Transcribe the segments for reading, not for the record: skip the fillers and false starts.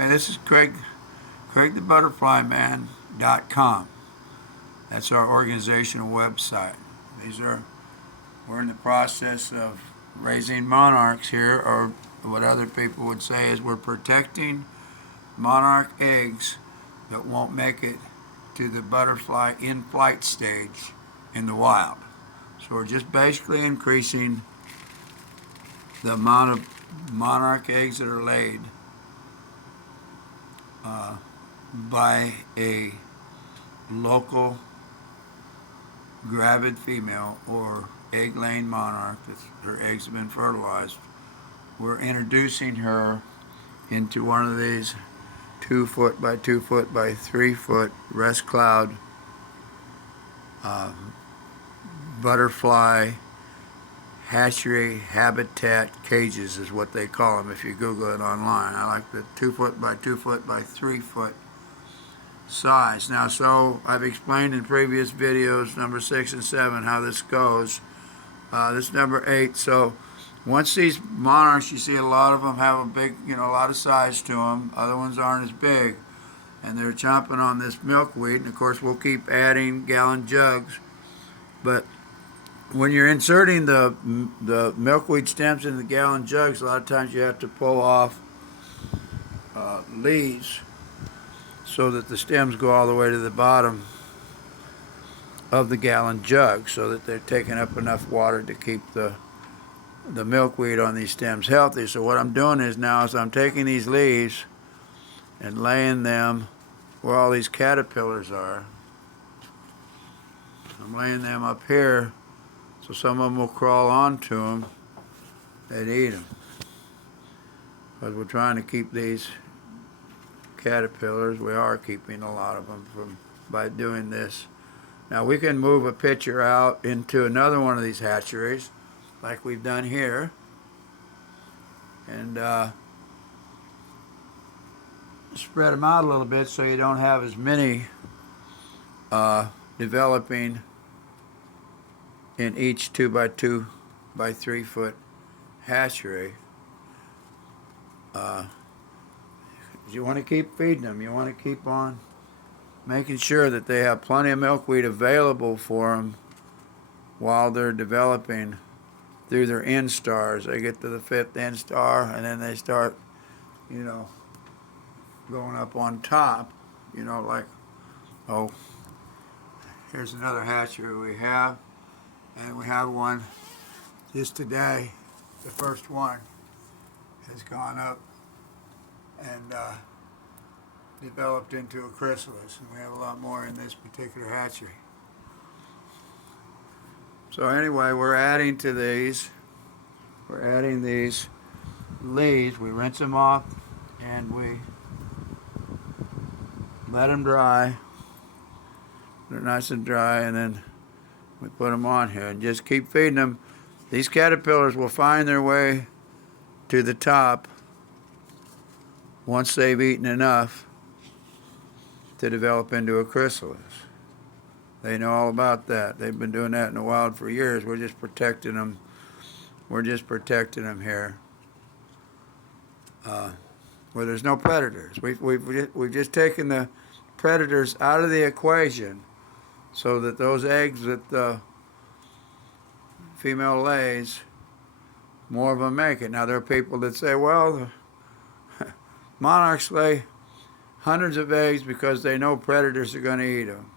Okay, this is CraigTheButterflyMan.com. That's our organizational website. We're in the process of raising monarchs here, or what other people would say is we're protecting monarch eggs that won't make it to the butterfly in-flight stage in the wild. So we're just basically increasing the amount of monarch eggs that are laid by a local gravid female or egg-laying monarch that her eggs have been fertilized. We're introducing her into one of these 2 foot by 2 foot by 3 foot rest cloud butterfly hatchery habitat cages is what they call them if you Google it online. I like the 2 foot by 2 foot by 3 foot size. Now, so I've explained in previous videos, number 6 and 7, how this goes. This number 8. So once these monarchs, you see a lot of them have a big, a lot of size to them. Other ones aren't as big, and they're chomping on this milkweed. And of course, we'll keep adding gallon jugs. But when you're inserting the milkweed stems in the gallon jugs, a lot of times you have to pull off leaves so that the stems go all the way to the bottom of the gallon jug, so that they're taking up enough water to keep the milkweed on these stems healthy. So what I'm doing is I'm taking these leaves and laying them where all these caterpillars are. I'm laying them up here so some of them will crawl onto them and eat them. Because we're trying to keep these caterpillars, we are keeping a lot of them by doing this. Now we can move a picture out into another one of these hatcheries like we've done here, and spread them out a little bit so you don't have as many developing in each 2 by 2 by 3 foot hatchery. You want to keep feeding them. You want to keep on making sure that they have plenty of milkweed available for them while they're developing through their instars. They get to the 5th instar, and then they start, going up on top, like, oh, here's another hatchery we have, and we have one just today. The first one has gone up and developed into a chrysalis, and we have a lot more in this particular hatchery. So anyway, we're adding these leaves. We rinse them off and we let them dry. They're nice and dry, and then we put them on here and just keep feeding them. These caterpillars will find their way to the top once they've eaten enough to develop into a chrysalis. They know all about that. They've been doing that in the wild for years. We're just protecting them. We're just protecting them here, where there's no predators. We've just taken the predators out of the equation, so that those eggs that the female lays, more of them make it. Now there are people that say, well, the monarchs lay hundreds of eggs because they know predators are going to eat them.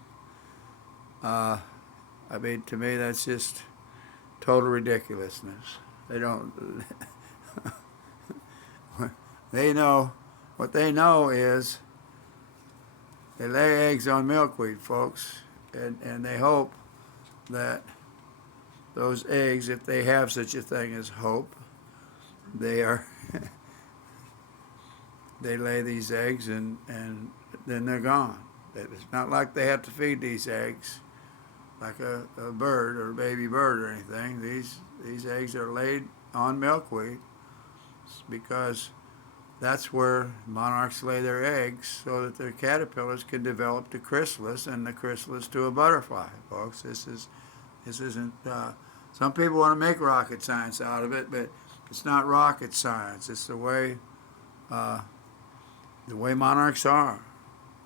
To me, that's just total ridiculousness. They don't. They know. What they know is they lay eggs on milkweed, folks, and they hope that those eggs, if they have such a thing as hope, they lay these eggs and then they're gone. It's not like they have to feed these eggs like a bird or a baby bird or anything. These eggs are laid on milkweed because that's where monarchs lay their eggs, so that their caterpillars can develop to chrysalis, and the chrysalis to a butterfly, folks. This isn't. Some people want to make rocket science out of it, but it's not rocket science. It's the way the way monarchs are.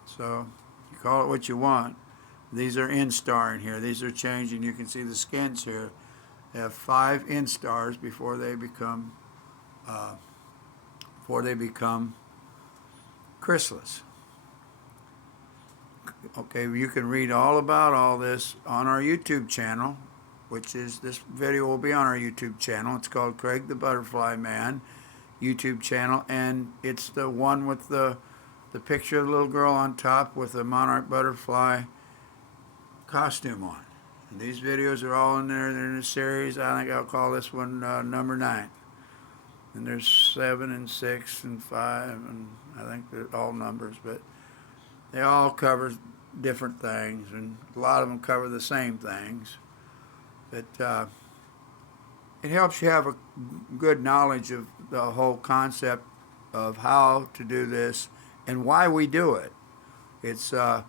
So you call it what you want. These are instar in here. These are changing. You can see the skins here. They have 5 instars before they become chrysalis. Okay, you can read all about all this on our YouTube channel, which is, this video will be on our YouTube channel. It's called Craig the Butterfly Man YouTube channel, and it's the one with the picture of the little girl on top with a monarch butterfly costume on. And these videos are all in there. They're in a series. I think I'll call this one number 9. And there's 7 and 6 and 5, and I think they're all numbers, but they all cover different things, and a lot of them cover the same things. But it helps you have a good knowledge of the whole concept of how to do this and why we do it. It's our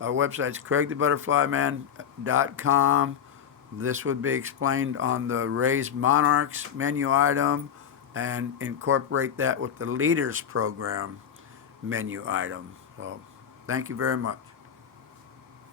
website's craigthebutterflyman.com. This would be explained on the Raised Monarchs menu item, and incorporate that with the Leaders Program menu item. So thank you very much.